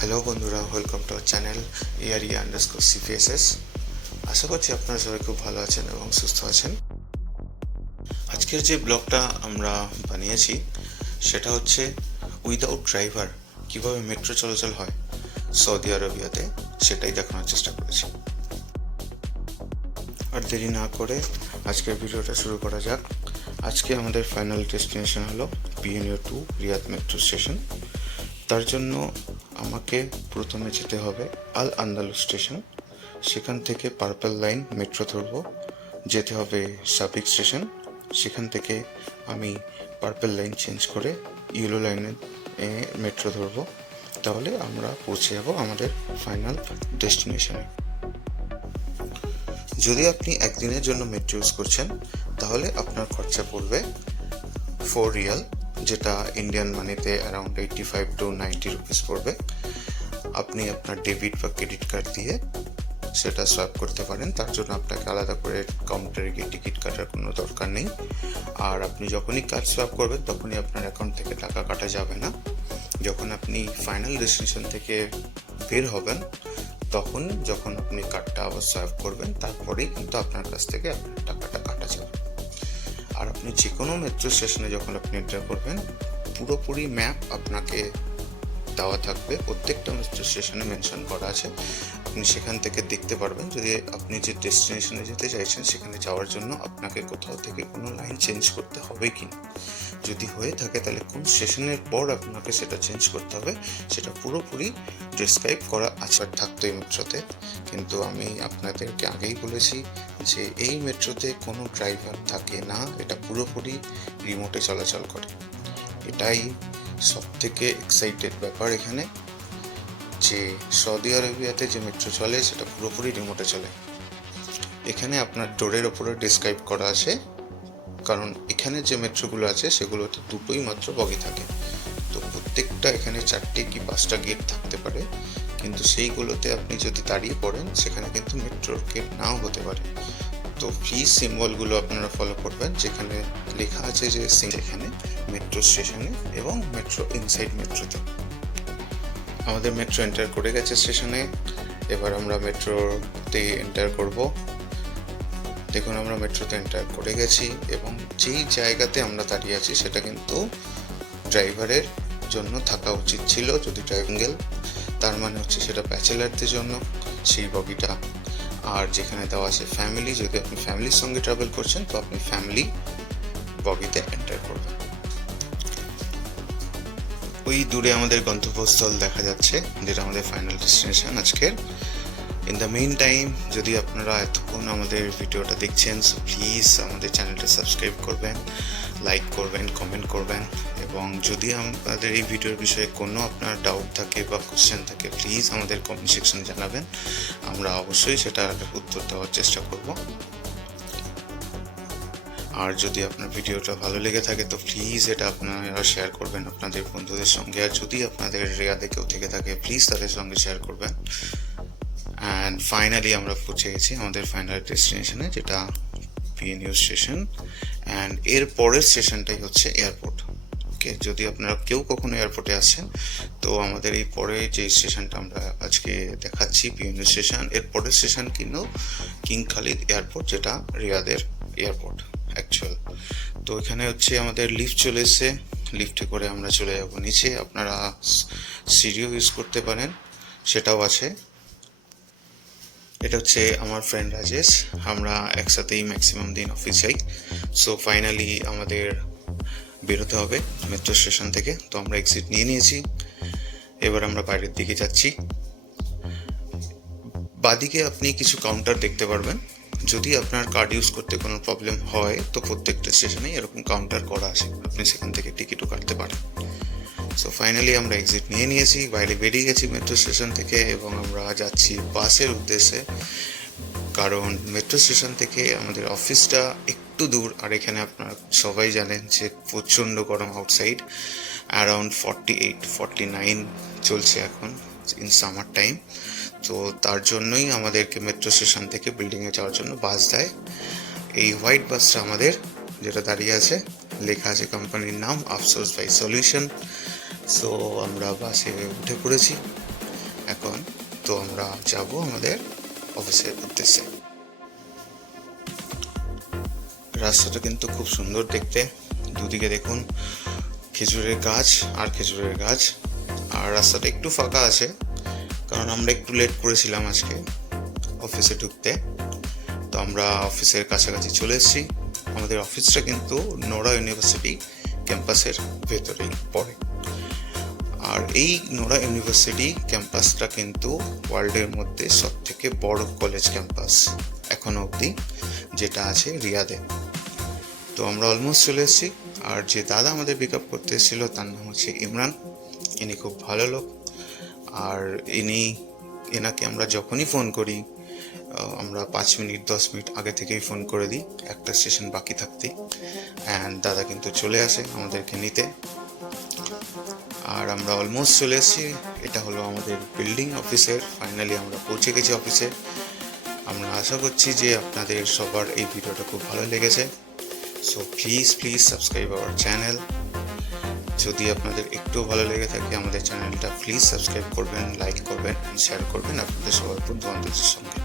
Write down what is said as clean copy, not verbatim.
Hello বন্ধুরা, welcome to our channel ARE_CPSS। আশা করছি আপনারা সবাই খুব ভালো আছেন এবং সুস্থ আছেন। আজকের যে ব্লগটা আমরা বানিয়েছি সেটা হচ্ছে উইদাউট ড্রাইভার কিভাবে মেট্রো চলাচল হয় সৌদি আরবিয়াতে, সেটাই দেখানোর চেষ্টা করেছি। আর দেরি না করে আজকের ভিডিওটা শুরু করা যাক। আজকে আমাদের ফাইনাল ডেস্টিনেশন হলো PNU2 রিয়াদ মেট্রো স্টেশন। তার জন্য আমাকে প্রথমে যেতে হবে আল আন্দালুস স্টেশন, সেখান থেকে পার্পল লাইন মেট্রো ধরব, যেতে হবে সাবিক স্টেশন, সেখান থেকে আমি পার্পল লাইন চেঞ্জ করে ইয়েলো লাইনে মেট্রো ধরব। তাহলে আমরা পৌঁছে যাব আমাদের ফাইনাল ডেস্টিনেশনে। যদি আপনি একদিনের জন্য মেট্রো ইউজ করছেন তাহলে আপনার খরচা পড়বে 4 রিয়াল, যেটা ইন্ডিয়ান মানিতে অ্যারাউন্ড 85 to 90 রুপিস পড়বে। আপনি আপনার ডেবিট বা ক্রেডিট কার্ড দিয়ে সেটা সোয়াইপ করতে পারেন, তার জন্য আপনাকে আলাদা করে কাউন্টারে গিয়ে টিকিট কাটার কোনো দরকার নেই। আর আপনি যখনই কার্ড সোয়াইপ করবেন তখনই আপনার অ্যাকাউন্ট থেকে টাকা কাটা যাবে না। যখন আপনি ফাইনাল ডেস্টিনেশন থেকে বের হবেন যখন আপনি কার্ডটা আবার সোয়াইপ করবেন তারপরেই কিন্তু আপনার কাছ থেকে আপনার টাকাটা কাটা যাবে। আর আপনি যে কোনো মেট্রো স্টেশনে যখন আপনি এন্টার করবেন পুরোপুরি ম্যাপ আপনাকে দেওয়া থাকবে, প্রত্যেকটা মেট্রো স্টেশনে মেনশন করা আছে। আপনি সেখান থেকে দেখতে পারবেন যদি আপনি যে ডেস্টিনেশনে যেতে চাইছেন সেখানে যাওয়ার জন্য আপনাকে কোথাও থেকে কোনো লাইন চেঞ্জ করতে হবে কি না। যদি হয়ে থাকে তাহলে কোন স্টেশনের পর আপনাকে সেটা চেঞ্জ করতে হবে সেটা পুরোপুরি ডেসক্রাইব করা আছে থাকতো এই মেট্রোতে। কিন্তু আমি আপনাদেরকে আগেই বলেছি যে এই মেট্রোতে কোনো ড্রাইভার থাকে না, এটা পুরোপুরি রিমোটে চলাচল করে। এটাই সব থেকে এক্সাইটেড ব্যাপার এখানে, যে সৌদি আরবিয়াতে যে মেট্রো চলে সেটা পুরোপুরি রিমোটে চলে। এখানে আপনার ডোরের ওপরে ডিসক্রাইব করা আছে, কারণ এখানে যে মেট্রোগুলো আছে সেগুলোতে দুটোই মাত্র বগি থাকে। তো প্রত্যেকটা এখানে 4টে কি 5টা গেট থাকতে পারে, কিন্তু সেইগুলোতে আপনি যদি দাঁড়িয়ে পড়েন সেখানে কিন্তু মেট্রোর গেট নাও হতে পারে। তো প্লিজ সিম্বলগুলো আপনারা ফলো করবেন, যেখানে লেখা আছে যে এখানে মেট্রো স্টেশনে এবং মেট্রো ইনসাইড মেট্রোতে। আমাদের মেট্রো এন্টার করে গেছে স্টেশনে, এবার আমরা মেট্রোতে এন্টার করব। দেখুন আমরা মেট্রোতে এন্টার করে গেছি এবং যেই জায়গাতে আমরা দাঁড়িয়ে আছি সেটা কিন্তু ড্রাইভারের জন্য থাকা উচিত ছিল, যদি ড্রাইভিং তার মানে হচ্ছে সেটা ব্যাচেলারদের জন্য সেই বগিটা। আর যেখানে দেওয়া আছে ফ্যামিলি, যদি আপনি ফ্যামিলির সঙ্গে ট্রাভেল করছেন তো আপনি ফ্যামিলি বগিতে এন্টার করবেন। ওই দূরে আমাদের গন্তব্যস্থল দেখা যাচ্ছে, যেটা আমাদের ফাইনাল ডেস্টিনেশন আজকের। ইন দ্য মেইন টাইম, যদি আপনারা এতক্ষণ আমাদের ভিডিওটা দেখছেন সো প্লিজ আমাদের চ্যানেলটা সাবস্ক্রাইব করবেন, লাইক করবেন, কমেন্ট করবেন, এবং যদি আমাদের এই ভিডিওর বিষয়ে কোনো আপনার ডাউট থাকে বা কোশ্চেন থাকে প্লিজ আমাদের কমেন্ট সেকশনে জানাবেন, আমরা অবশ্যই সেটার উত্তর দেওয়ার চেষ্টা করব। আর যদি আপনার ভিডিওটা ভালো লেগে থাকে তো প্লিজ এটা আপনারা শেয়ার করবেন আপনাদের বন্ধুদের সঙ্গে। আর যদি আপনাদের রিয়াদে কেউ থেকে থাকে প্লিজ তাদের সঙ্গে শেয়ার করবেন। অ্যান্ড ফাইনালি আমরা পৌঁছে গেছি আমাদের ফাইনাল ডেস্টিনেশনে, যেটা PNU স্টেশন। অ্যান্ড এর পরের স্টেশনটাই হচ্ছে এয়ারপোর্ট। ওকে, যদি আপনারা কেউ কখনো এয়ারপোর্টে আসছেন তো আমাদের এই পরে যে স্টেশনটা আমরা আজকে দেখাচ্ছি PNU স্টেশন, এর পরের স্টেশন কিন্তু কিং খালিদ এয়ারপোর্ট, যেটা রিয়াদের এয়ারপোর্ট অ্যাকচুয়াল। তো এখানে হচ্ছে আমাদের লিফট চলে এসছে, লিফটে করে আমরা চলে যাব নিচে। আপনারা সিঁড়িও ইউজ করতে পারেন, সেটাও আছে। এটা হচ্ছে আমার ফ্রেন্ড রাজেশ, আমরা একসাথেই ম্যাক্সিমাম দিন অফিস যাই। সো ফাইনালি আমাদের বেরোতে হবে মেট্রো স্টেশন থেকে। তো আমরা এক্সিট নিয়ে নিয়েছি, এবার আমরা বাইরের দিকে যাচ্ছি। বাদিকে আপনি কিছু কাউন্টার দেখতে পারবেন, যদি আপনার কার্ড ইউজ করতে কোনো প্রবলেম হয় তো প্রত্যেকটা স্টেশনেই এরকম কাউন্টার করা আছে, আপনি সেখান থেকে টিকিটও কাটতে পারেন। সো ফাইনালি আমরা এক্সিট নিয়ে নিয়েছি, বাইরে বেরিয়ে গেছি মেট্রো স্টেশন থেকে, এবং আমরা যাচ্ছি বাসের উদ্দেশ্যে। কারণ মেট্রো স্টেশন থেকে আমাদের অফিসটা একটু দূর, আর এখানে আপনারা সবাই জানেন যে প্রচণ্ড গরম আউটসাইড, অ্যারাউন্ড 48-49 চলছে এখন ইন সামার টাইম। তো তার জন্যই আমাদেরকে মেট্রো স্টেশন থেকে বিল্ডিংয়ে যাওয়ার জন্য বাস দেয়। এই হোয়াইট বাসটা আমাদের, যেটা দাঁড়িয়ে আছে, লেখা আছে কোম্পানির নাম আফসোস বাই সলিউশন। সো আমরা বাসে উঠে পড়েছি এখন। তো আমরা যাব আমাদের অফিসের উদ্দেশ্যে। রাস্তাটা কিন্তু খুব সুন্দর দেখতে, দুদিকে দেখুন খেজুরের গাছ আর খেজুরের গাছ। আর রাস্তাটা একটু ফাঁকা আছে, কারণ আমরা একটু লেট করেছিলাম আজকে অফিসে ঢুকতে। তো আমরা অফিসের কাছাকাছি চলে এসেছি। আমাদের অফিসটা কিন্তু নোরা ইউনিভার্সিটি ক্যাম্পাসের ভেতরেই পড়ে। আর এই নোরা ইউনিভার্সিটি ক্যাম্পাসটা কিন্তু ওয়ার্ল্ডের মধ্যে সবথেকে বড় কলেজ ক্যাম্পাস এখনো অবধি, যেটা আছে রিয়াদে। তো আমরা অলমোস্ট চলে এসেছি। আর যে দাদা আমাদের পিক আপ করতে এসেছিলো তার নাম হচ্ছে ইমরান। ইনি খুব ভালো লোক। আর এনাকে আমরা যখনই ফোন করি, আমরা 5 মিনিট 10 মিনিট আগে থেকেই ফোন করে দিই, একটা স্টেশন বাকি থাকতেই। অ্যান্ড দাদা কিন্তু চলে আসে আমাদেরকে নিতে। আর আমরা অলমোস্ট চলে এসেছি। এটা হলো আমাদের বিল্ডিং অফিসের। ফাইনালি আমরা পৌঁছে গেছি অফিসে। আমরা আশা করছি যে আপনাদের সবার এই ভিডিওটা খুব ভালো লেগেছে। So please subscribe our channel. যদি আপনাদের একটু ভালো লেগে থাকে আমাদের চ্যানেলটা প্লিজ সাবস্ক্রাইব করবেন, লাইক করবেন, শেয়ার করবেন আপনাদের সবার বন্ধু বান্ধবদের সঙ্গে।